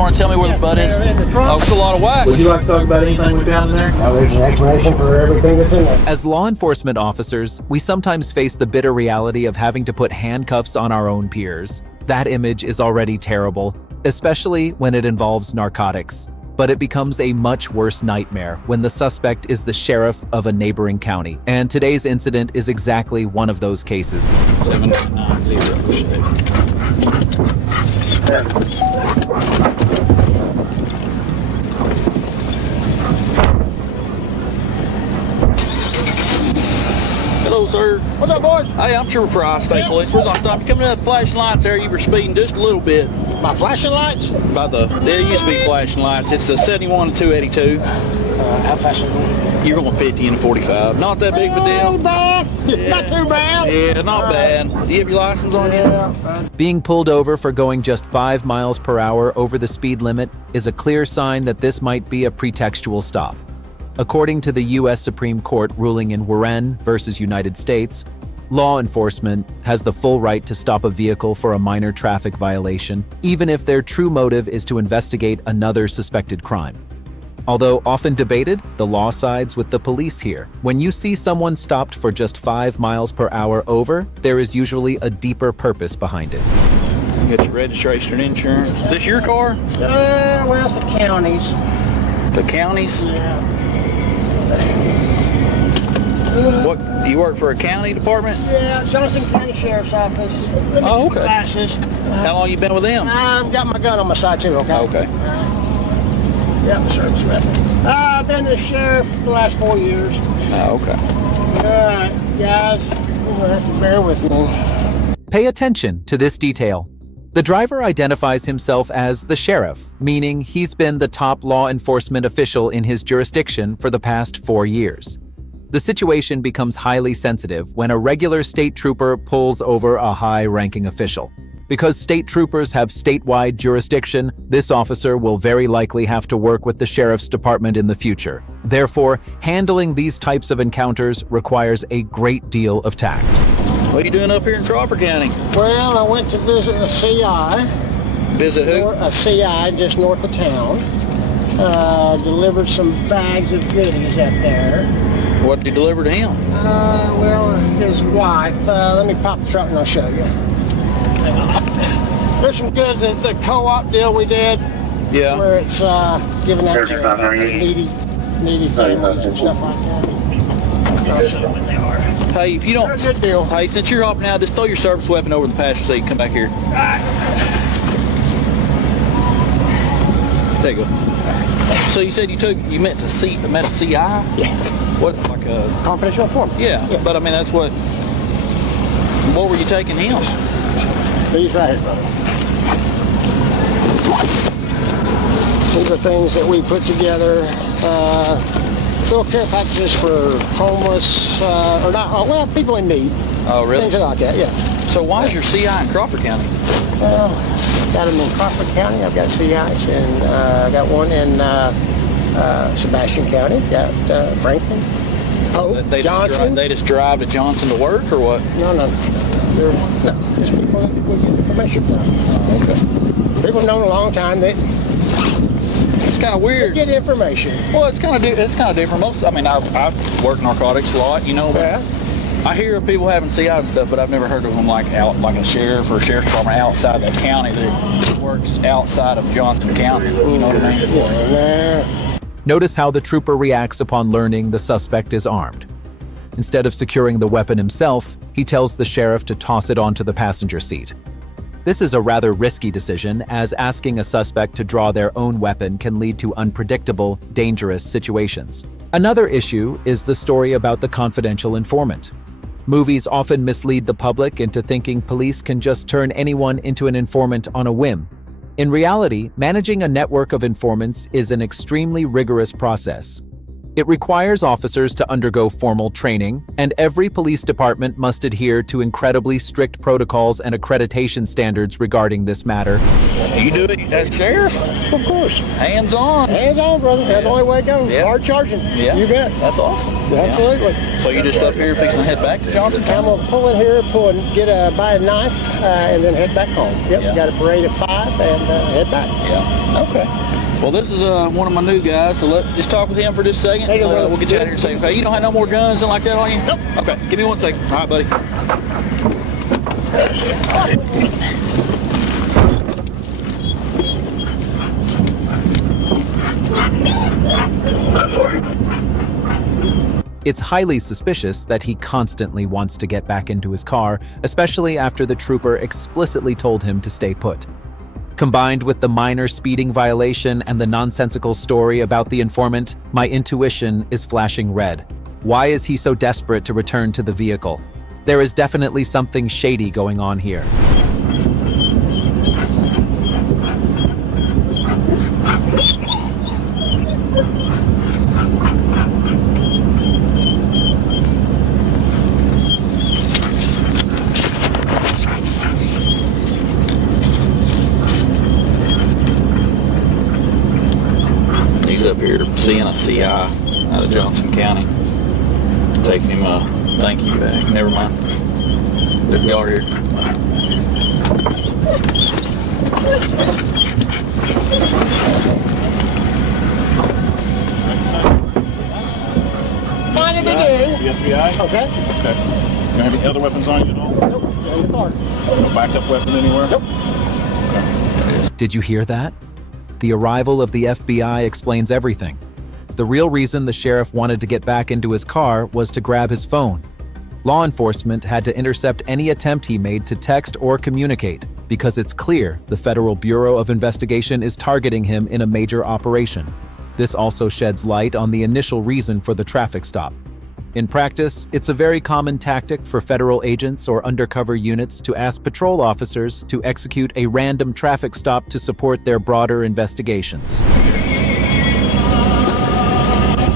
want to tell me where the butt is? Oh, it's a lot of wax. Would you like to talk about anything we found in there? Now there's an explanation for everything that's in there. As law enforcement officers, we sometimes face the bitter reality of having to put handcuffs on our own peers. That image is already terrible, especially when it involves narcotics. But it becomes a much worse nightmare when the suspect is the sheriff of a neighboring county. And today's incident is exactly one of those cases. 790. Hello, sir. What's up, boys? Hey, I'm Trooper Price, State Police. Where's on stop? You coming up the flashing lights there? You were speeding just a little bit. My flashing lights? There used to be flashing lights. It's a 71 and 282. How fast are you going? You're going 50 and 45. Not that big of a deal. Not bad. Yeah. Not too bad. Yeah, not bad. Do you have your license on you? Yeah. Being pulled over for going just 5 miles per hour over the speed limit is a clear sign that this might be a pretextual stop. According to the U.S. Supreme Court ruling in Warren versus United States, law enforcement has the full right to stop a vehicle for a minor traffic violation, even if their true motive is to investigate another suspected crime. Although often debated, the law sides with the police here. When you see someone stopped for just 5 miles per hour over, there is usually a deeper purpose behind it. You got your registration and insurance. Is this your car? Well, it's the counties. The counties? Yeah. What, do you work for a county department? Yeah, Johnson County Sheriff's Office. Oh, okay. Glasses. How long you been with them? I've got my gun on my side too, okay? Okay. Yeah, service rep. I've been the sheriff for the last 4 years. Oh, okay. All right, guys, you're gonna have to bear with me. Pay attention to this detail. The driver identifies himself as the sheriff, meaning he's been the top law enforcement official in his jurisdiction for the past 4 years. The situation becomes highly sensitive when a regular state trooper pulls over a high-ranking official. Because state troopers have statewide jurisdiction, this officer will very likely have to work with the sheriff's department in the future. Therefore, handling these types of encounters requires a great deal of tact. What are you doing up here in Crawford County? Well, I went to visit a CI. Visit who? A CI just north of town. Delivered some bags of goodies up there. What did you deliver to him? Well, his wife. Let me pop the truck and I'll show you. Hang on. There's some goods at the co-op deal we did. Yeah. Where it's giving out to needy families and stuff like that. I'll show you what they are. Hey, if you don't... They're a good deal. Hey, since you're hopping out, just throw your service weapon over the passenger seat and come back here. There you go. So you said you met a CI? Yeah. What, like a... Confidential informant. Yeah, but I mean, that's what were you taking him? These right here, brother. These are things that we put together. Little care packages for homeless, or not, well, people in need. Oh, really? Things like that, yeah. So why is your CI in Crawford County? Well, got them in Crawford County. I've got CIs, and I got one in Sebastian County. Got Franklin, Hope, Johnson. They just drive to Johnson to work, or what? No. Just people that we get information from. Oh, okay. People known a long time that It's kind of weird. they get information. Well, it's kind of different. I've worked narcotics a lot, you know. But Yeah. I hear of people having CI and stuff, but I've never heard of them like a sheriff or a sheriff's department outside the county that works outside of Johnson County. You know what I mean? Yeah. Notice how the trooper reacts upon learning the suspect is armed. Instead of securing the weapon himself, he tells the sheriff to toss it onto the passenger seat. This is a rather risky decision, as asking a suspect to draw their own weapon can lead to unpredictable, dangerous situations. Another issue is the story about the confidential informant. Movies often mislead the public into thinking police can just turn anyone into an informant on a whim. In reality, managing a network of informants is an extremely rigorous process. It requires officers to undergo formal training, and every police department must adhere to incredibly strict protocols and accreditation standards regarding this matter. You do it as sheriff? Of course. Hands on. Hands on, brother. That's the only way to go. Yeah. Hard charging. Yeah. You bet. That's awesome. Absolutely. So you just up here fixing to head back to Johnson I'm County? gonna pull in here, buy a knife, and then head back home. Yep. Yeah. Got a parade at 5 and head back. Yeah. Okay. Well, this is one of my new guys, so just talk with him for just a second. Hey, brother. We'll get you out here in a second. Okay, you don't have no more guns and like that on you? Nope. Okay, give me 1 second. All right, buddy. It's highly suspicious that he constantly wants to get back into his car, especially after the trooper explicitly told him to stay put. Combined with the minor speeding violation and the nonsensical story about the informant, my intuition is flashing red. Why is he so desperate to return to the vehicle? There is definitely something shady going on here. He's up here seeing a CI out of Johnson County. Taking him a thank you bag. Never mind. Y'all are here. Fine if you do. The FBI? Okay. Okay. You have any other weapons on you at all? Nope. In the car. No backup weapon anywhere? Nope. Did you hear that? The arrival of the FBI explains everything. The real reason the sheriff wanted to get back into his car was to grab his phone. Law enforcement had to intercept any attempt he made to text or communicate because it's clear the Federal Bureau of Investigation is targeting him in a major operation. This also sheds light on the initial reason for the traffic stop. In practice, it's a very common tactic for federal agents or undercover units to ask patrol officers to execute a random traffic stop to support their broader investigations.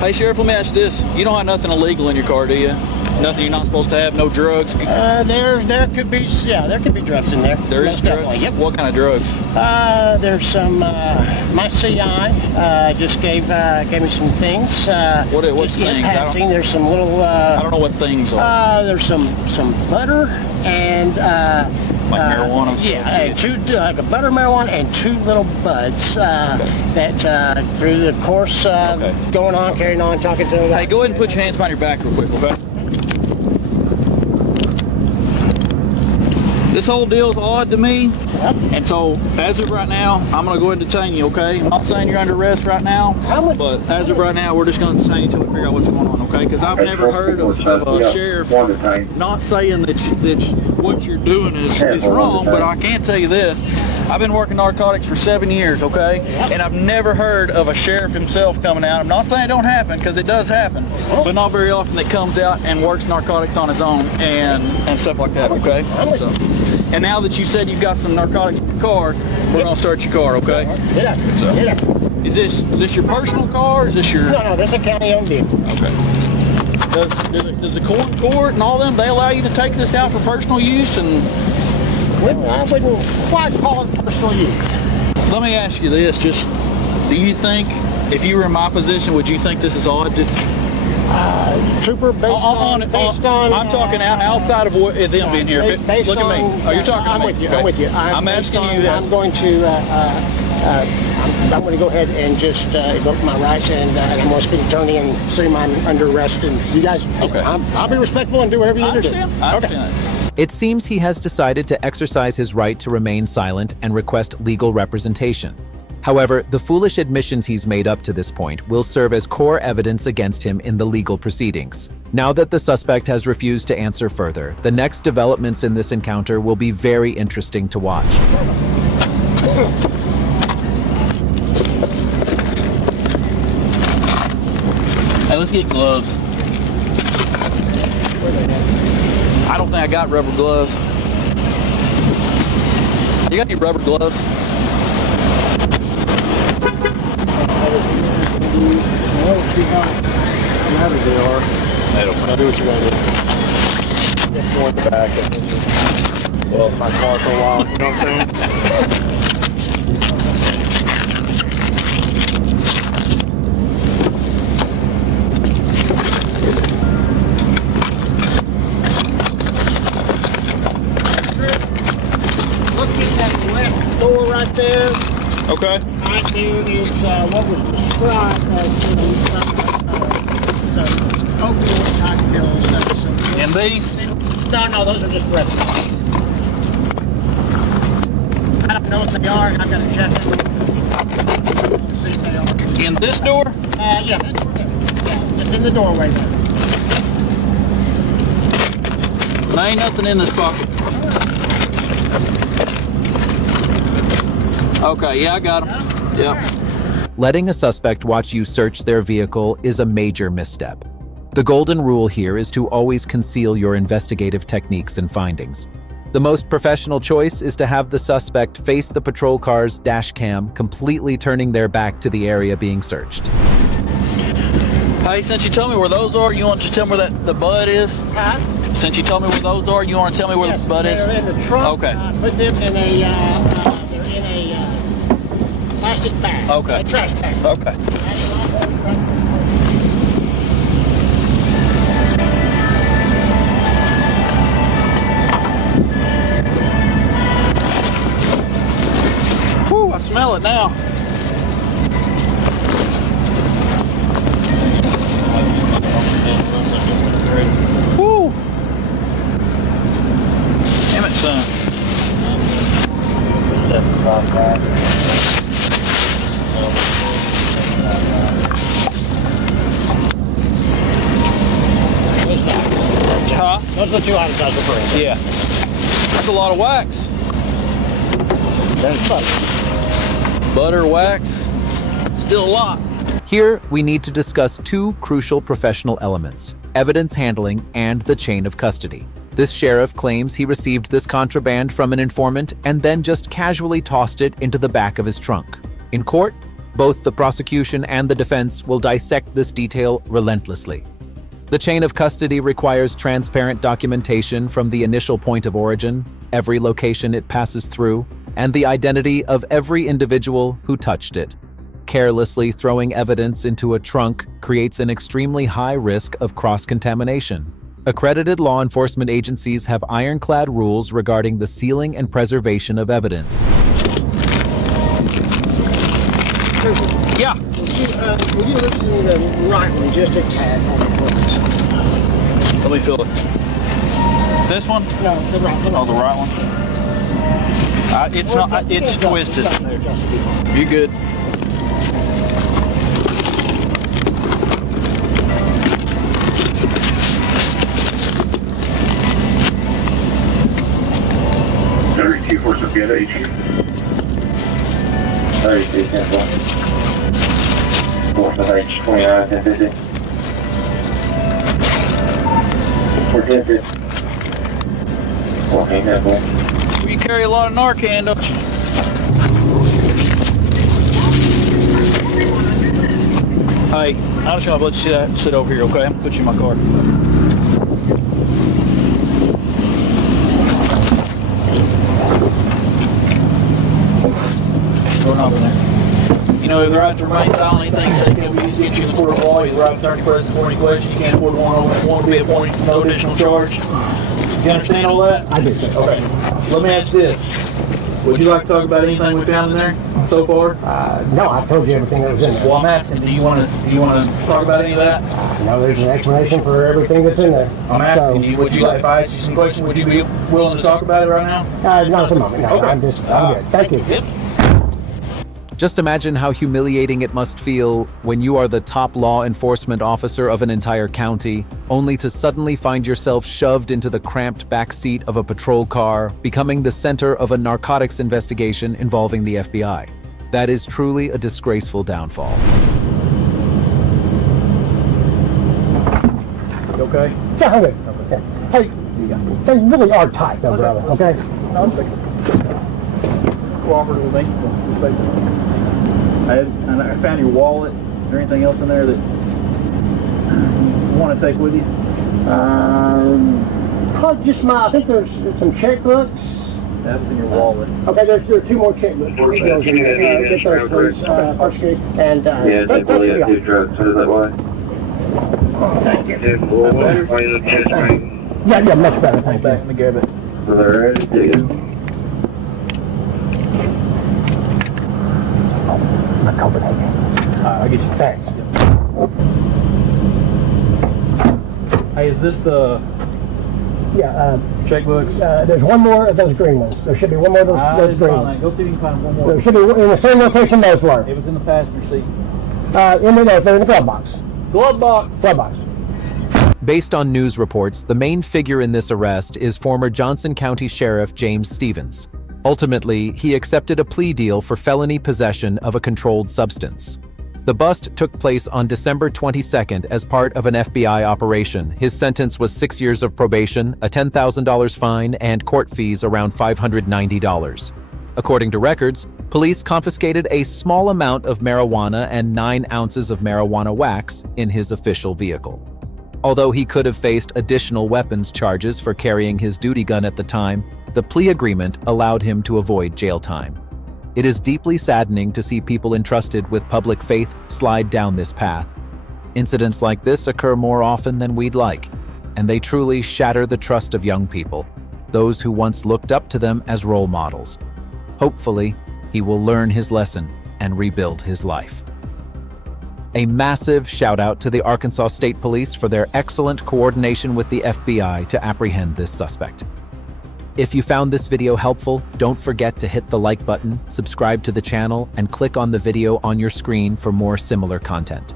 Hey, Sheriff, let me ask you this. You don't have nothing illegal in your car, do you? Nothing you're not supposed to have? No drugs? There could be drugs in there. There is Most drugs? definitely. Yep. What kind of drugs? There's some. My CI just gave me some things. What's just in things? passing. There's some little. I don't know what things are. There's some butter and. Like marijuana? Yeah, and like a butter marijuana and 2 little buds that through the course going on, carrying on, talking to them. Hey, go ahead and put your hands behind your back real quick, okay? This whole deal's odd to me, and so as of right now, I'm going to go ahead and detain you, okay? I'm not saying you're under arrest right now, but as of right now, we're just going to detain you until we figure out what's going on, okay? Because I've never heard of a sheriff not saying that what you're doing is wrong, but I can tell you this. I've been working narcotics for 7 years, okay? And I've never heard of a sheriff himself coming out. I'm not saying it don't happen, because it does happen, but not very often that comes out and works narcotics on his own and stuff like that, okay? So, and now that you said you've got some narcotics in your car, we're gonna search your car, okay? So, is this your personal car, or is this your... No, this is a county-owned vehicle. Okay. Does the court and all them, they allow you to take this out for personal use? And Well, I wouldn't quite call it personal use. let me ask you this, just do you think, if you were in my position, would you think this is odd? Trooper, based on I'm talking outside of them being here. Based Look at me. Oh, you're talking I'm to me. with you. Okay. I'm with you. I'm asking you this. I'm going to I'm going to go ahead and just invoke my rights, and I'm going to speak to attorney and say I'm under arrest. And you guys, Okay. I'll be respectful and do whatever you I need to do. understand. I understand that. It seems he has decided to exercise his right to remain silent and request legal representation. However, the foolish admissions he's made up to this point will serve as core evidence against him in the legal proceedings. Now that the suspect has refused to answer further, the next developments in this encounter will be very interesting to watch. Hey, let's get gloves. I don't think I got rubber gloves. You got any rubber gloves? Let's see how back up in my car for a while. You know what I'm saying? Look at that left door right there. Okay. Right there is what was described as the opioid type pills. And these? No, those are just replicas. I don't know what they are. I've got to check it. See if they are. In this door? Yeah, that's there. It's in the doorway there. There ain't nothing in this pocket. Okay, yeah, I got them. Yep. Letting a suspect watch you search their vehicle is a major misstep. The golden rule here is to always conceal your investigative techniques and findings. The most professional choice is to have the suspect face the patrol car's dash cam, completely turning their back to the area being searched. Hey, since you told me where those are, you want to just tell me where the bud is? Huh? Since you told me where those are, you want to tell me where the bud is? They're in the trunk. Okay. Put them in a, they're in a plastic bag. Okay. A trash bag. Okay. Whew, I smell it now. Whew. Damn it, son. Huh? Those are the two items I was referring to. Yeah. That's a lot of wax. There's butter. Butter, wax, still a lot. Here, we need to discuss two crucial professional elements: evidence handling and the chain of custody. This sheriff claims he received this contraband from an informant and then just casually tossed it into the back of his trunk. In court, both the prosecution and the defense will dissect this detail relentlessly. The chain of custody requires transparent documentation from the initial point of origin, every location it passes through, and the identity of every individual who touched it. Carelessly throwing evidence into a trunk creates an extremely high risk of cross-contamination. Accredited law enforcement agencies have ironclad rules regarding the sealing and preservation of evidence. Yeah. Will you listen to the right one just a tad on the brakes? Let me feel it. This one? No, the right one. Oh, the right one. It's not. It's twisted. You good? Horse of Get 18. 32, 10, Horse of H 29, 1050. For 1050. 14, 10, You carry a lot of Narcan, don't you? Hey, I'm just gonna let you sit over here, okay? I'm gonna put you in my car. You know, if the right to remain silent, anything taken, we need to get you in the court of law. You're the right attorney present for any question. You can't afford one to be appointed, no additional charge. You understand all that? I do, sir. Okay. Let me ask this. Would you like to talk about anything we found in there so far? No, I told you everything that was in there. Well, I'm asking, do you want to talk about any of that? No, there's an explanation for everything that's in there. I'm asking you, would you like, if I ask you some questions, would you be willing to talk about it right now? Not at the moment. No, Okay. I'm good. Thank you. Yep. Just imagine how humiliating it must feel when you are the top law enforcement officer of an entire county, only to suddenly find yourself shoved into the cramped back seat of a patrol car, becoming the center of a narcotics investigation involving the FBI. That is truly a disgraceful downfall. You okay? Yeah, I'm good. Okay. Hey, they really are tight, though, brother. Okay. Cooperative with me. I found your wallet. Is there anything else in there that you want to take with you? Just I think there's some checkbooks. That was in your wallet. Okay, there's 2 more checkbooks. Three bills in there. Get those, please. First security. And Yeah, they believe I do drugs, so is that why? Thank you. Yeah, Yeah, much better. Thank you. Let me grab it. so they're ready to go. My Copenhagen. I'll get you. Thanks. Hey, is this the Yeah, checkbooks? there's one more of those green ones. There should be one more of those green ones. Go see if you can find one more. There should be in the same location those were. It was in the passenger seat. They're in the glove box. Glove box. Glove box. Based on news reports, the main figure in this arrest is former Johnson County Sheriff James Stevens. Ultimately, he accepted a plea deal for felony possession of a controlled substance. The bust took place on December 22nd as part of an FBI operation. His sentence was 6 years of probation, a $10,000 fine, and court fees around $590. According to records, police confiscated a small amount of marijuana and 9 ounces of marijuana wax in his official vehicle. Although he could have faced additional weapons charges for carrying his duty gun at the time, the plea agreement allowed him to avoid jail time. It is deeply saddening to see people entrusted with public faith slide down this path. Incidents like this occur more often than we'd like, and they truly shatter the trust of young people, those who once looked up to them as role models. Hopefully, he will learn his lesson and rebuild his life. A massive shout out to the Arkansas State Police for their excellent coordination with the FBI to apprehend this suspect. If you found this video helpful, don't forget to hit the like button, subscribe to the channel, and click on the video on your screen for more similar content.